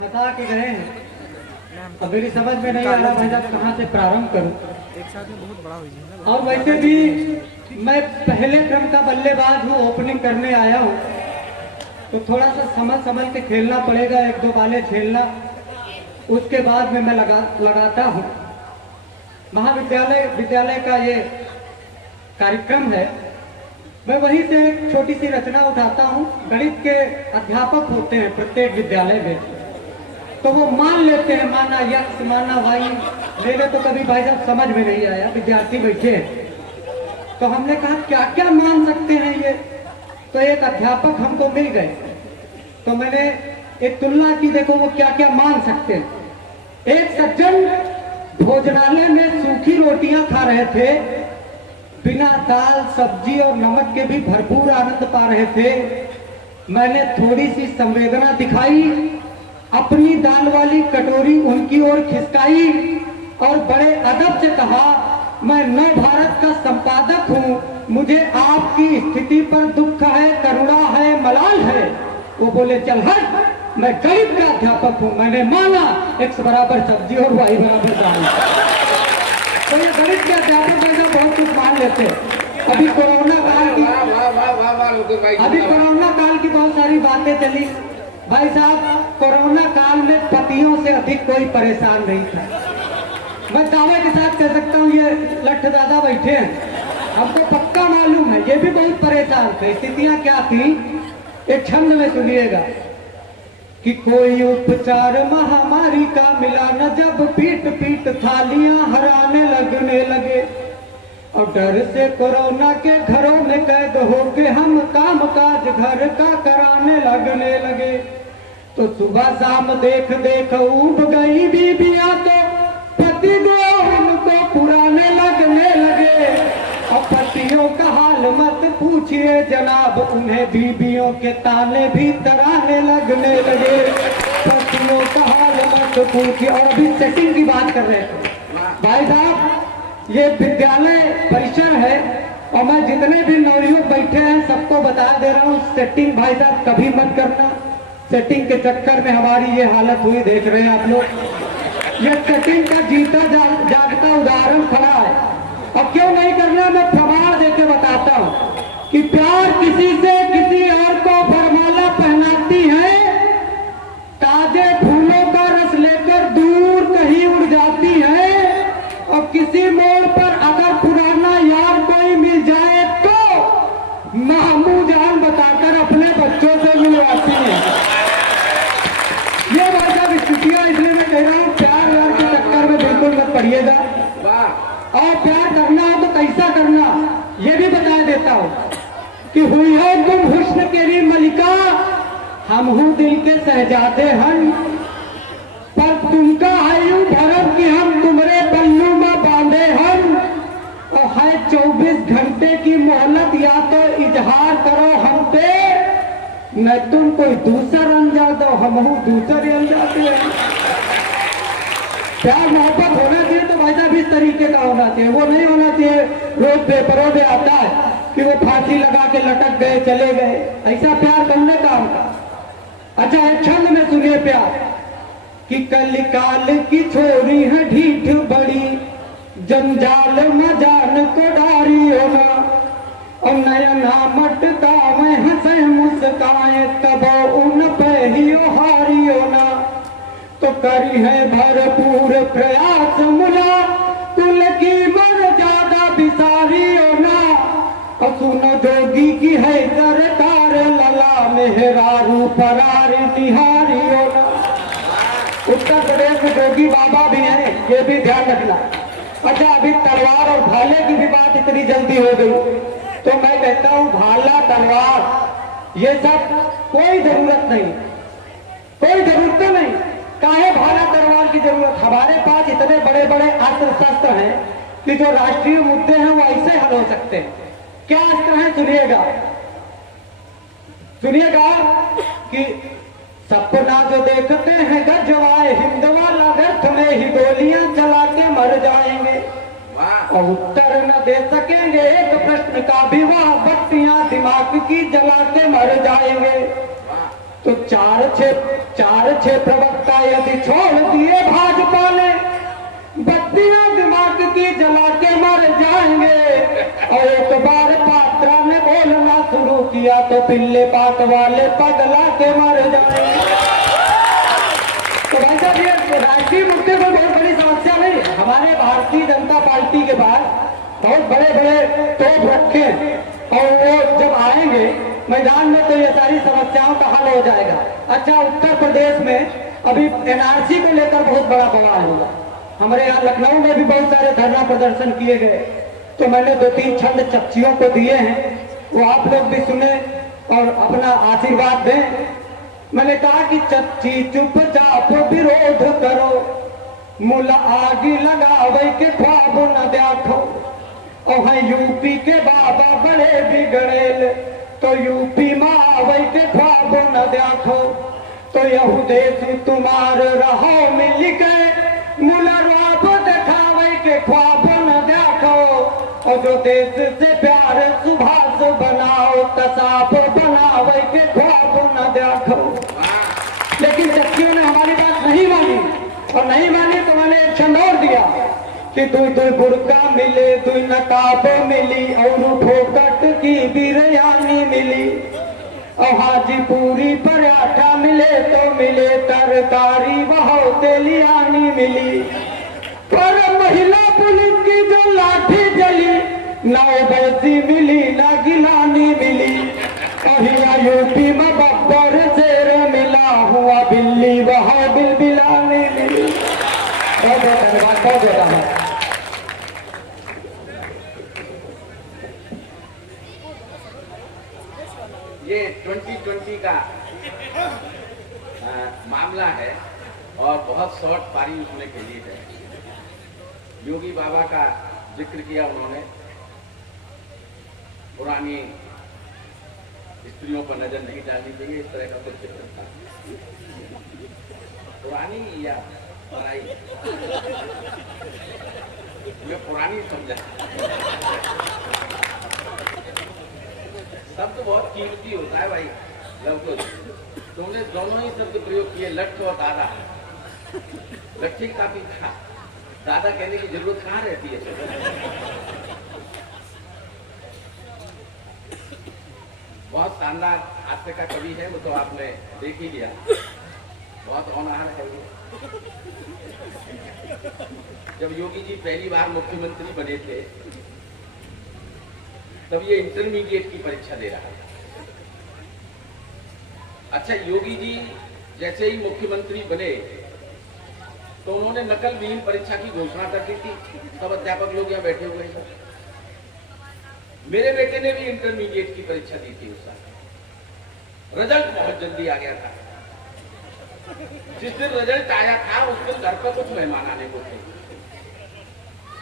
बता के गए हैं। अब मेरी समझ में नहीं आ रहा भाई साहब कहाँ से प्रारंभ करूं। एक साथ में बहुत बड़ा हो जाए। और वैसे भी मैं पहले क्रम का बल्लेबाज हूँ, ओपनिंग करने आया हूँ, तो थोड़ा सा संभल के खेलना पड़ेगा, एक दो बाले झेलना, उसके बाद में मैं लगाता हूँ। विद्यालय का ये कार्यक्रम है, मैं वहीं से एक छोटी सी रचना उठाता हूँ। गणित के अध्यापक होते हैं प्रत्येक विद्यालय में, तो वो मान लेते हैं, माना यक्ष माना वाई, मेरे तो कभी भाई साहब समझ में नहीं आया। विद्यार्थी बैठे हैं तो हमने कहा क्या क्या मान सकते हैं ये, तो एक अध्यापक हमको मिल गए, तो मैंने एक तुलना की, देखो वो क्या क्या मान सकते हैं। एक सज्जन भोजनालय में सूखी रोटियां खा रहे थे, बिना दाल सब्जी और नमक के भी भरपूर आनंद पा रहे थे। मैंने थोड़ी सी संवेदना दिखाई, अपनी दाल वाली कटोरी उनकी ओर खिसकाई और बड़े अदब से कहा, मैं नव भारत का संपादक हूँ, मुझे आपकी स्थिति पर दुख है, करुणा है, मलाल है। वो बोले चल हट, मैं गणित का अध्यापक हूँ, मैंने माना x बराबर सब्जी और y बराबर दाल। तो ये गणित के अध्यापक जैसा बहुत कुछ मान लेते हैं। अभी कोरोना काल की बहुत सारी बातें चली भाई साहब। कोरोना काल में पतियों से अधिक कोई परेशान नहीं था। मैं दावे के साथ कह सकता हूँ, ये लठ दादा बैठे हैं, हमको पक्का मालूम है ये भी बहुत परेशान थे। स्थितियां क्या थी, एक छंद में सुनिएगा कि कोई उपचार महामारी का मिला न, जब पीट पीट थालियां हराने लगने लगे, और डर से कोरोना के घरों में कैद होके हम काम काज घर का कराने लगने लगे। तो सुबह शाम देख देख उब गई बीबियां, तो पति को उनको पुराने लगने लगे। और पतियों का हाल मत पूछिए जनाब, उन्हें बीबियों के ताने भी तराने लगने लगे। पतियों का हाल मत पूछिए। और अभी सेटिंग की बात कर रहे थे भाई साहब, ये विद्यालय परिसर है और मैं जितने भी नवयुवक बैठे हैं सबको बता दे रहा हूँ, सेटिंग भाई साहब कभी मत करना। सेटिंग के चक्कर में हमारी ये हालत हुई, देख रहे हैं आप लोग। ये सेटिंग का जीता जागता उदाहरण खड़ा है। और क्यों नहीं करना, मैं प्रमाण देके बताता हूँ कि प्यार किसी से किसी और को वरमाला पहनाती है, ताजे फूलों का रस लेकर दूर कहीं उड़ जाती है, और किसी मोड़ पर अगर पुराना यार कोई मिल जाए तो मामू जान बताकर अपने बच्चों से मिलवाती है। ये बात स्थितियां, इसलिए मैं कह रहा हूँ प्यार व्यार के चक्कर में बिल्कुल मत पड़िएगा। और प्यार करना हो तो कैसा करना ये भी बता देता हूँ कि हुई हो तुम हुस्न केरी मलिका, हम हूँ दिल के शहजादे हन, पर तुमका आयु भरम की हम तुम्हारे पल्लू में बांधे हम। और है 24 घंटे की मोहलत, या तो इजहार करो हम पे, न तुम कोई दूसरा अंजा दो, हम दूसरे अंजाते हैं। प्यार मोहब्बत होना चाहिए तो भाई साहब इस तरीके का होना चाहिए, वो नहीं होना चाहिए रोज पेपरों में आता है कि वो फांसी लगा के लटक गए चले गए। ऐसा प्यार करने का होगा। अच्छा एक छंद में सुनिए प्यार कि कल काल की छोरी है ढीठ बड़ी, जंजाल मजान को डारी होना, और नयना मटका में हंसे मुस्काए, तब उन पे ही हारी होना। तो करी है भरपूर प्रयास मुला, कुल की मर्यादा बिसारी होना, और सुनो जोगी की है सरकार, लला मेहरारू परारी निहारी होना। उत्तर प्रदेश में जोगी बाबा भी हैं, ये भी ध्यान रखना। अच्छा अभी तलवार और भाले की भी बात इतनी जल्दी हो गई, तो मैं कहता हूँ भाला तलवार ये सब कोई जरूरत नहीं, कोई जरूरत नहीं। काहे भाला तलवार की जरूरत, हमारे पास इतने बड़े बड़े अस्त्र शस्त्र हैं कि जो राष्ट्रीय मुद्दे हैं वो ऐसे हल हो सकते हैं। क्या अस्त्र है सुनिएगा, सुनिएगा कि सपना जो देखते हैं गजवाए हिंदवा, लगर्थ में ही गोलियां चला के मर जाएंगे, और उत्तर न दे सकेंगे एक प्रश्न का भी, वह बत्तियां दिमाग की जला के मर जाएंगे। तो चार छह प्रवक्ता यदि छोड़ दिए भाजपा ने, बत्तियां दिमाग की जला के मर जाएंगे। और एक बार पात्रा ने बोलना शुरू किया तो पिल्ले पाट वाले पगला के मर जाएंगे। तो भाई साहब ये राष्ट्रीय मुद्दे पर बहुत बड़ी समस्या नहीं, हमारे भारतीय जनता पार्टी के पास बहुत बड़े बड़े तोप रखे हैं और वो जब आएंगे मैदान में तो ये सारी समस्याओं का हल हो जाएगा। अच्छा, उत्तर प्रदेश में अभी एनआरसी को लेकर बहुत बड़ा बवाल हुआ। हमारे यहाँ लखनऊ में भी बहुत सारे धरना प्रदर्शन किए गए, तो मैंने 2-3 छंद चच्चियों को दिए हैं, वो आप लोग भी सुने और अपना आशीर्वाद दें। मैंने कहा कि चच्ची चुपचाप विरोध करो, मुला आगी लगावे के ख्वाब न देखो। और यूपी के बाबा बड़े बिगड़ेल, तो यूपी में आवे के ख्वाब न देखो। तो यहू देश तुम्हार रहो मिल गए, मुला रूप दिखावे के ख्वाब न देखो। और जो देश से प्यार सुभाष बनाओ, कसाब बनावे के ख्वाब न देखो। लेकिन चच्चियों ने हमारी बात नहीं मानी, और नहीं मानी तो मैंने एक छंद और दिया कि दुई बुर्का मिले, दुई नकाब मिली, और फोकट की बिरयानी मिली। और हाजीपुरी पराठा मिले तो मिले, तरकारी वहां तेलियानी मिली। पर महिला पुलिस की जो लाठी जली, ना बैसी मिली ना गिलानी मिली। और यूपी में बब्बर शेर मिला, हुआ बिल्ली वहां बिलबिलानी मिली। बहुत बहुत धन्यवाद, बहुत धन्यवाद। ये 2020 का मामला है और बहुत शॉर्ट पारी उसमें खेली है। योगी बाबा का जिक्र किया उन्होंने, पुरानी स्त्रियों पर नजर नहीं डालनी चाहिए, इस तरह का कुछ चित्र था। पुरानी या पराई, मैं पुरानी समझा। शब्द बहुत कीमती होता है भाई लवकुश। तुमने दोनों ही शब्द प्रयोग किए, लठ और दादा। लट्ठी काफी था, दादा कहने की जरूरत कहाँ रहती है। बहुत शानदार हास्य का कवि है वो, तो आपने देख ही लिया। बहुत होनहार है ये। जब योगी जी पहली बार मुख्यमंत्री बने थे तब ये इंटरमीडिएट की परीक्षा दे रहा था। अच्छा, योगी जी जैसे ही मुख्यमंत्री बने तो उन्होंने नकल विहीन परीक्षा की घोषणा कर दी थी। सब अध्यापक लोग यहाँ बैठे हुए हैं। मेरे बेटे ने भी इंटरमीडिएट की परीक्षा दी थी उस साल। रिजल्ट बहुत जल्दी आ गया था। जिस दिन रिजल्ट आया था उस दिन घर पर कुछ मेहमान आने को थे,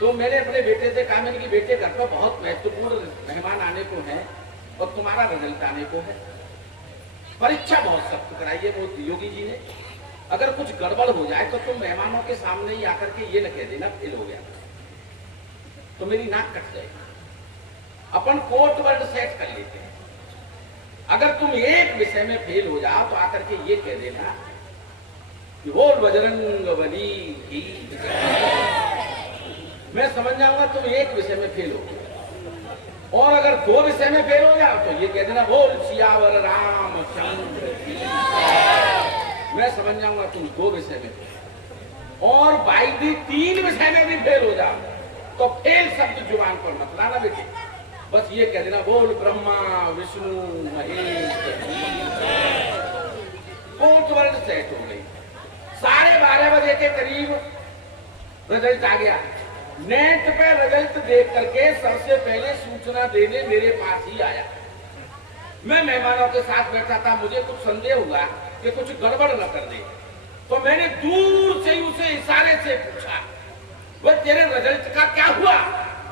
तो मैंने अपने बेटे से कहा, मैंने कि बेटे घर पर बहुत महत्वपूर्ण मेहमान आने को हैं और तुम्हारा रिजल्ट आने को है, परीक्षा बहुत सख्त कराई है वो योगी जी ने। अगर कुछ गड़बड़ हो जाए तो तुम मेहमानों के सामने ही आकर के ये न कह देना फेल हो गया, तो मेरी नाक कट जाएगी। अपन कोर्ट वर्ड सेट कर लेते हैं। अगर तुम एक विषय में फेल हो जाओ तो आकर के ये कह देना कि वो बजरंग बली की, मैं समझ जाऊंगा तुम एक विषय में फेल हो गए। और अगर 2 विषय में फेल हो जाओ तो ये कह देना बोल सियावर रामचंद्र की, मैं समझ जाऊंगा तुम 2 विषय में। और बाई दी 3 विषय में भी फेल हो जाओ तो फेल शब्द जुबान पर मत लाना बेटे, बस ये कह देना बोल Brahma Vishnu Mahesh. Court word set हो गई। 12:30 बजे के करीब रिजल्ट आ गया। नेट पे रिजल्ट देख करके सबसे पहले सूचना देने मेरे पास ही आया। मैं मेहमानों के साथ बैठा था, मुझे कुछ संदेह हुआ कि कुछ गड़बड़ न कर दे, तो मैंने दूर से उसे इशारे से पूछा, वो तेरे रिजल्ट का क्या हुआ?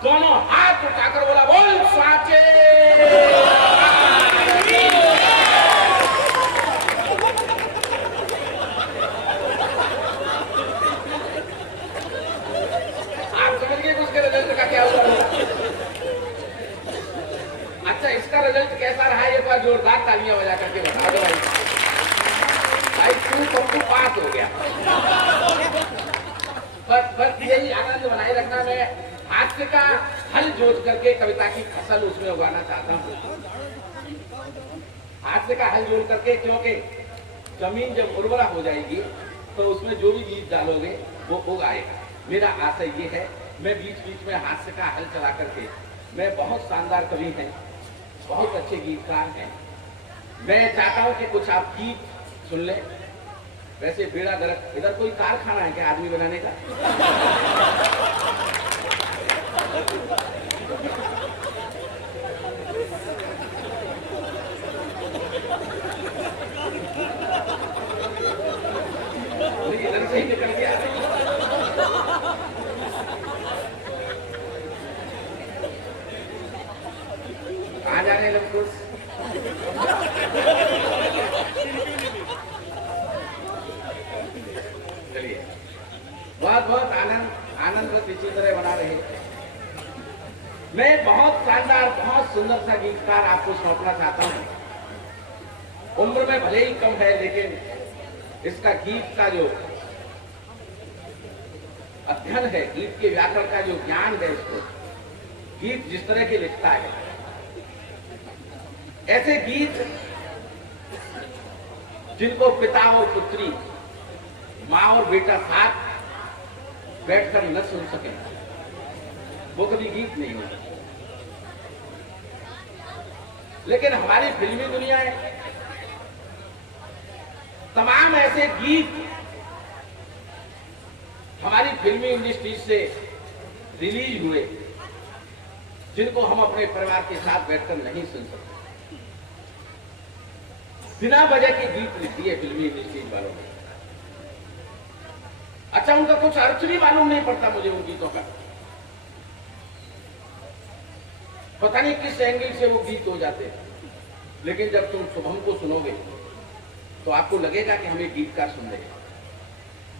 दोनों हाथ उठाकर बोला बोल साचे। आप समझ गए उसके रिजल्ट का क्या हुआ? अच्छा, इसका रिजल्ट कैसा रहा? एक बार जोरदार तालियां बजा करके बता दो भाई। गया। बस यही आनंद बनाए रखना। मैं हास्य का हल जोड़ करके कविता की फसल उसमें उगाना चाहता हूँ। हास्य का हल जोड़ करके, क्योंकि जमीन जब उर्वरा हो जाएगी तो उसमें जो भी बीज डालोगे वो उग आएगा। मेरा आशय ये है, मैं बीच बीच में हास्य का हल चला करके, मैं बहुत शानदार कवि हैं, बहुत अच्छे गीतकार हैं, मैं चाहता हूं कि कुछ आप गीत सुन लें। वैसे बेड़ा गर्क, इधर कोई कारखाना है क्या आदमी बनाने का? इधर से ही निकल गया। कहाँ जा रहे हैं लोग? चलिए, बहुत बहुत आनंद बस इसी तरह बना रहे। मैं बहुत शानदार, बहुत सुंदर सा गीतकार आपको सौंपना चाहता हूं। उम्र में भले ही कम है, लेकिन इसका गीत का जो अध्ययन है, गीत के व्याकरण का जो ज्ञान है, इसको गीत जिस तरह के लिखता है, ऐसे गीत जिनको पिता और पुत्री, माँ और बेटा साथ बैठकर न सुन सके, वो कभी गीत नहीं होता। लेकिन हमारी फिल्मी दुनिया है, तमाम ऐसे गीत हमारी फिल्मी इंडस्ट्री से रिलीज हुए जिनको हम अपने परिवार के साथ बैठकर नहीं सुन सकते। बिना वजह के गीत लिखती है फिल्मी इंडस्ट्री वालों ने। अच्छा, उनका कुछ अर्थ भी मालूम नहीं पड़ता मुझे उन गीतों का। पता नहीं किस एंगल से वो गीत हो जाते हैं, लेकिन जब तुम शुभम को सुनोगे तो आपको लगेगा कि हम एक गीतकार सुन रहे हैं।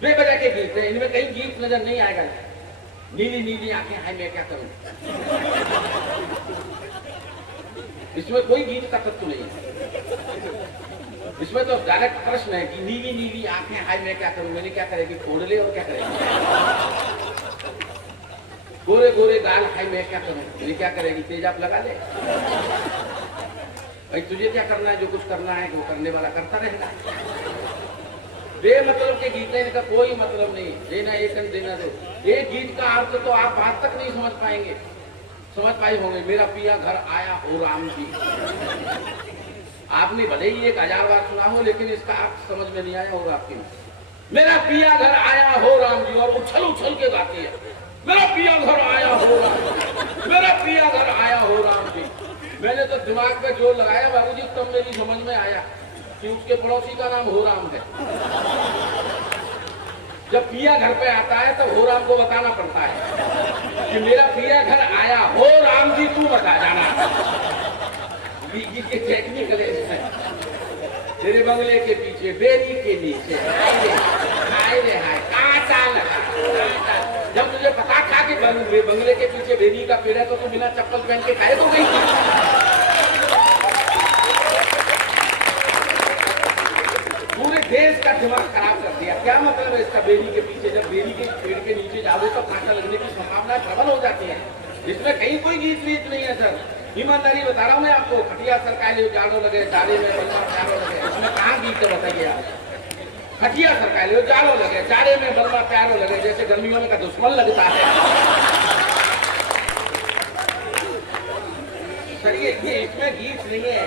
बेवजह के गीत हैं, इनमें कहीं गीत नजर नहीं आएगा। नीली नीली आंखें, हाय मैं क्या करूं, इसमें कोई गीत का तत्व नहीं है। इसमें तो डायरेक्ट प्रश्न है कि नीली नीली आंखें, हाय मैं क्या करूं, मैंने क्या करेगी, फोड़ ले और क्या करेगी। गोरे गोरे गाल, हाय मैं क्या करूं, मैंने क्या करेगी, तेजाब लगा ले। भाई तुझे क्या करना है, जो कुछ करना है वो करने वाला करता रहेगा। बेमतलब के गीत है, इनका कोई मतलब नहीं। देना एक देना दो, एक गीत का अर्थ तो आप आज तक नहीं समझ पाएंगे, समझ पाए होंगे। मेरा पिया घर आया हो राम जी, आपने भले ही 1000 बार सुना हो, लेकिन इसका अर्थ समझ में नहीं आया होगा आपके। मेरा पिया घर आया हो राम जी, और उछल उछल के गाती है, मेरा पिया घर आया हो राम, मेरा पिया घर आया हो राम जी। मैंने तो दिमाग पे जोर लगाया बाबूजी, तब मेरी समझ में आया कि उसके पड़ोसी का नाम हो राम है। जब पिया घर पे आता है तो हो राम को बताना पड़ता है कि मेरा पिया घर आया हो राम जी, तू बता जाना। ये टेक्निकल है। तेरे बंगले के पीछे, बेरी के नीचे, हाय रे हाय, कांटा लगा। जब तुझे पता था कि बंगले के पीछे बेरी का पेड़ है तो तू बिना चप्पल पहन के खाए तो नहीं। पूरे देश का दिमाग खराब कर दिया। क्या मतलब है इसका बेरी के पीछे? जब बेरी के पेड़ के नीचे जाओगे तो कांटा लगने की संभावना प्रबल हो जाती है। इसमें कहीं कोई गीत वीत नहीं है सर, ईमानदारी बता रहा हूँ मैं आपको। खटिया सरकाले जाड़ो लगे, जाड़े में बलमा प्यारो लगे, इसमें कहाँ गीत है बताइए आप। खटिया सरकाले जाड़ो लगे, जाड़े में बलमा प्यारो लगे, जैसे गर्मियों में का दुश्मन लगता है। सर ये इसमें गीत नहीं है।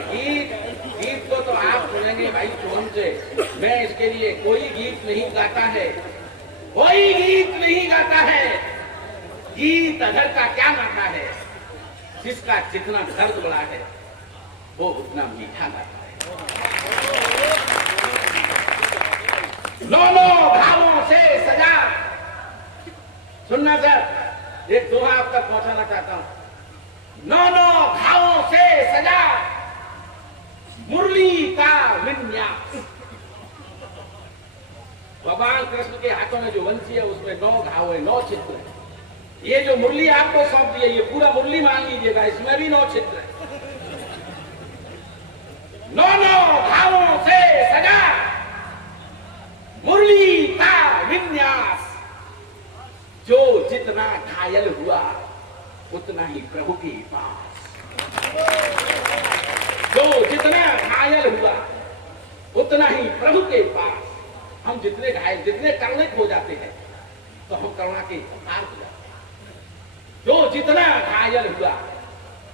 गीत को तो आप सुनेंगे भाई चोन से। मैं इसके लिए कोई गीत नहीं गाता है, कोई गीत नहीं गाता है। गीत अधर का क्या नाता है, जिसका जितना दर्द बड़ा है वो उतना मीठा गाता है। दोनों भावों से सजा, सुनना सर, एक दोहा आप तक पहुंचाना चाहता हूं। दोनों भावों से सजा मुरली का विन्यास। भगवान कृष्ण के हाथों में जो वंशी है उसमें 9 घाव है, 9 चित्र है। ये जो मुरली आपको सौंप दी है, ये पूरा मुरली मान लीजिएगा, इसमें भी 9 चित्र है। 9 घावों से सजा मुरली विन्यास। जो जितना घायल हुआ उतना ही प्रभु के पास। जो जितना घायल हुआ उतना ही प्रभु के पास। हम जितने घायल, जितने करुणित हो जाते हैं तो हम करुणा के पार हो जाते हैं। जो जितना घायल हुआ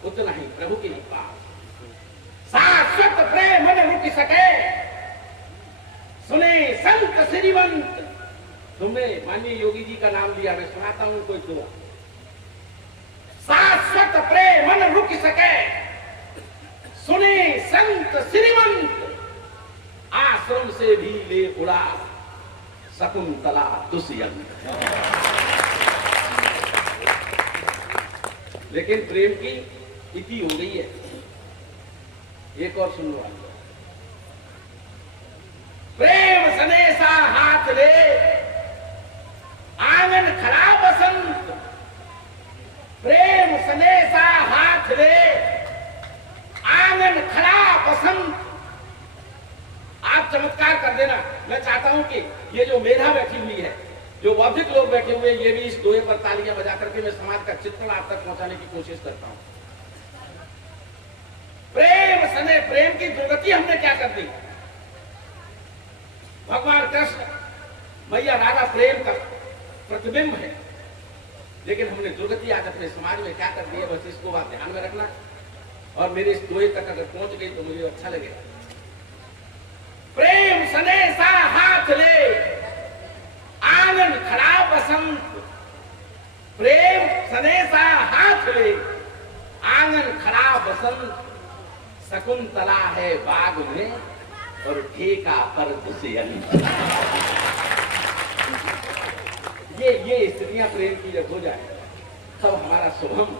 उतना ही प्रभु के पास। शाश्वत प्रेम न रुक सके, सुने संत श्रीमंत। तुमने माननीय योगी जी का नाम लिया, मैं सुनाता हूं कोई दुआ। शाश्वत प्रेम न रुक सके, सुने संत श्रीमंत। आश्रम से भी ले उड़ा शकुंतला दुष्यंत। लेकिन प्रेम की इति हो गई है। एक और सुन लो। प्रेम सनेसा हाथ ले, आंगन खड़ा बसंत। प्रेम सनेसा हाथ ले, आंगन खड़ा बसंत। आप चमत्कार कर देना। मैं चाहता हूं कि ये जो मेधा बैठी हुई है, जो बौद्धिक लोग बैठे हुए, ये भी इस दोहे पर तालियां बजा करके मैं समाज का चित्रण आप तक पहुंचाने की कोशिश करता हूं। प्रेम सने, प्रेम की दुर्गति हमने क्या कर दी। भगवान कृष्ण, मैया राधा प्रेम का प्रतिबिंब है, लेकिन हमने दुर्गति आज अपने समाज में क्या कर दी है। बस इसको आप ध्यान में रखना और मेरे इस दोहे तक अगर पहुंच गई तो मुझे अच्छा लगेगा। प्रेम सनेसा हाथ ले, आंगन खड़ा बसंत। प्रेम सनेसा हाथ ले, आंगन खड़ा बसंत। शकुंतला है बाग में और ठेका पर दुष्यंत। ये स्त्रियां प्रेम की जब हो जाए तब हमारा शुभम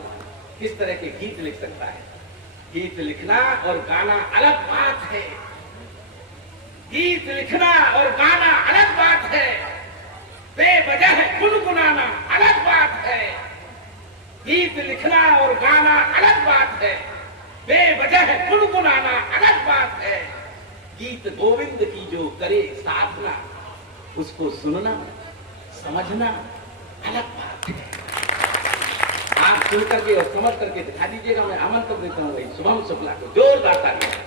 किस तरह के गीत लिख सकता है। गीत लिखना और गाना अलग बात है। गीत लिखना और गाना अलग बात है। बेवजह गुनगुनाना अलग बात है। गीत लिखना और गाना अलग बात है। बेवजह गुनगुनाना अलग बात है। गीत गोविंद की जो करे साधना, उसको सुनना समझना अलग बात है। आप सुन करके और समझ करके दिखा दीजिएगा। मैं आमंत्रण देता हूँ भाई शुभम शुक्ला को जोरदार तालियां।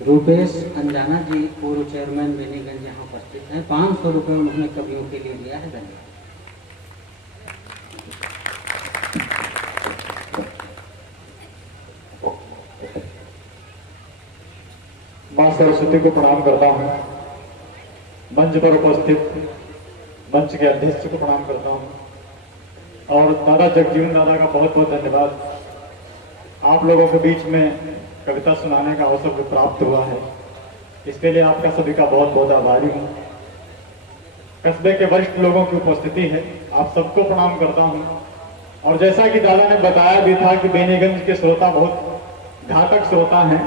रूपेश अंजाना जी पूर्व चेयरमैन बेनीगंज यहाँ उपस्थित हैं। 500 रुपये उन्होंने कवियों के लिए दिया है। धन्यवाद। मां सरस्वती को प्रणाम करता हूँ। मंच पर उपस्थित मंच के अध्यक्ष को प्रणाम करता हूँ और दादा जगजीवन दादा का बहुत बहुत धन्यवाद। आप लोगों के बीच में कविता सुनाने का अवसर भी प्राप्त हुआ है, इसके लिए आपका सभी का बहुत बहुत आभारी हूँ। कस्बे के वरिष्ठ लोगों की उपस्थिति है, आप सबको प्रणाम करता हूँ। और जैसा कि दादा ने बताया भी था कि बेनीगंज के श्रोता बहुत घातक श्रोता हैं,